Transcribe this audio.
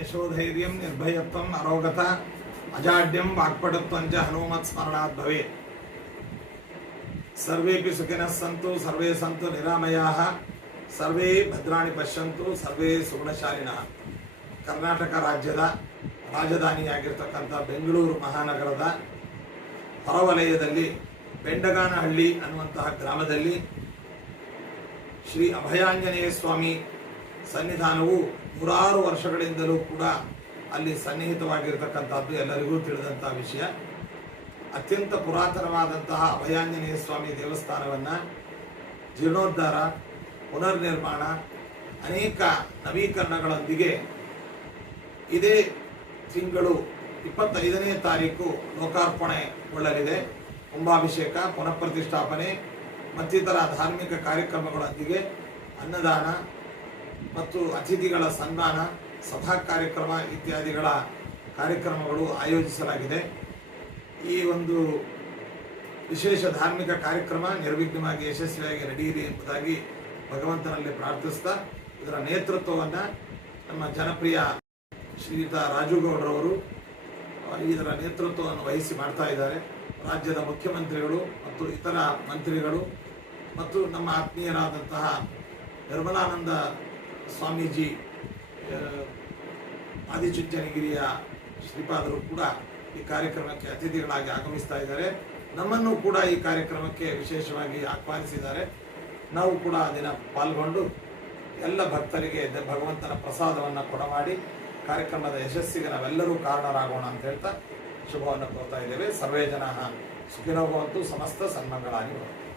ಯಶೋಧೈರ್ಯ ನಿರ್ಭಯತ್ವಂ ಅರೋಗತ ಅಜಾಡ್ಯಂ ವಾಕ್ಪಟತ್ವಂಚ ಹನುಮತ್ ಸ್ಮರಣಾತ್ ಭವೇ ಸರ್ವೇಪಿ ಸುಖಿನ ಸಂತು ಸರ್ವೇ ಸಂತು ನಿರಾಮಯ ಸರ್ವೇ ಭದ್ರಾಣಿ ಪಶ್ಯಂತು ಸರ್ವೇ ಸುಗುಣಶಾಲಿನ ಕರ್ನಾಟಕ ರಾಜ್ಯದ ರಾಜಧಾನಿಯಾಗಿರ್ತಕ್ಕಂಥ ಬೆಂಗಳೂರು ಮಹಾನಗರದ ಹೊರವಲಯದಲ್ಲಿ ಬೆಂಡಗಾನಹಳ್ಳಿ ಅನ್ನುವಂತಹ ಗ್ರಾಮದಲ್ಲಿ ಶ್ರೀ ಅಭಯಾಂಜನೇಯ ಸ್ವಾಮಿ ಸನ್ನಿಧಾನವು ನೂರಾರು ವರ್ಷಗಳಿಂದಲೂ ಕೂಡ ಅಲ್ಲಿ ಸನ್ನಿಹಿತವಾಗಿರ್ತಕ್ಕಂಥದ್ದು ಎಲ್ಲರಿಗೂ ತಿಳಿದಂಥ ವಿಷಯ ಅತ್ಯಂತ ಪುರಾತನವಾದಂತಹ ಅಭಯಾಂಜನೇಯ ಸ್ವಾಮಿ ದೇವಸ್ಥಾನವನ್ನು ಜೀರ್ಣೋದ್ಧಾರ ಪುನರ್ನಿರ್ಮಾಣ ಅನೇಕ ನವೀಕರಣಗಳೊಂದಿಗೆ ಇದೇ ತಿಂಗಳು ಇಪ್ಪತ್ತೈದನೇ ತಾರೀಕು ಲೋಕಾರ್ಪಣೆಗೊಳ್ಳಲಿದೆ ಕುಂಭಾಭಿಷೇಕ ಪ್ರತಿಷ್ಠಾಪನೆ ಮತ್ತಿತರ ಧಾರ್ಮಿಕ ಕಾರ್ಯಕ್ರಮಗಳೊಂದಿಗೆ ಅನ್ನದಾನ ಮತ್ತು ಅತಿಥಿಗಳ ಸನ್ಮಾನ ಸಭಾ ಕಾರ್ಯಕ್ರಮ ಇತ್ಯಾದಿಗಳ ಕಾರ್ಯಕ್ರಮಗಳು ಆಯೋಜಿಸಲಾಗಿದೆ ಈ ಒಂದು ವಿಶೇಷ ಧಾರ್ಮಿಕ ಕಾರ್ಯಕ್ರಮ ನಿರ್ವಿಘ್ನವಾಗಿ ಯಶಸ್ವಿಯಾಗಿ ನಡೆಯಿರಿ ಎಂಬುದಾಗಿ ಭಗವಂತನಲ್ಲಿ ಪ್ರಾರ್ಥಿಸ್ತಾ ಇದರ ನೇತೃತ್ವವನ್ನು ನಮ್ಮ ಜನಪ್ರಿಯ ಶ್ರೀಯುತ ರಾಜುಗೌಡ್ರವರು ಇದರ ನೇತೃತ್ವವನ್ನು ವಹಿಸಿ ಮಾಡ್ತಾ ಇದ್ದಾರೆ ರಾಜ್ಯದ ಮುಖ್ಯಮಂತ್ರಿಗಳು ಮತ್ತು ಇತರ ಮಂತ್ರಿಗಳು ಮತ್ತು ನಮ್ಮ ಆತ್ಮೀಯರಾದಂತಹ ನಿರ್ಮಲಾನಂದ ಸ್ವಾಮೀಜಿ ಆದಿಚುಂಚನಗಿರಿಯ ಶ್ರೀಪಾದರು ಕೂಡ ಈ ಕಾರ್ಯಕ್ರಮಕ್ಕೆ ಅತಿಥಿಗಳಾಗಿ ಆಗಮಿಸ್ತಾ ಇದ್ದಾರೆ ನಮ್ಮನ್ನು ಕೂಡ ಈ ಕಾರ್ಯಕ್ರಮಕ್ಕೆ ವಿಶೇಷವಾಗಿ ಆಹ್ವಾನಿಸಿದ್ದಾರೆ ನಾವು ಕೂಡ ದಿನ ಪಾಲ್ಗೊಂಡು ಎಲ್ಲ ಭಕ್ತರಿಗೆ ಭಗವಂತನ ಪ್ರಸಾದವನ್ನು ಕೊಡಮಾಡಿ ಕಾರ್ಯಕ್ರಮದ ಯಶಸ್ಸಿಗೆ ನಾವೆಲ್ಲರೂ ಕಾರಣರಾಗೋಣ ಅಂತ ಹೇಳ್ತಾ ಶುಭವನ್ನು ಕೋರ್ತಾ ಇದ್ದೇವೆ ಸರ್ವೇ ಜನ ಸುಖಿನೋಗುವಂತೂ ಸಮಸ್ತ ಸನ್ಮಂಗಳಾಗಿ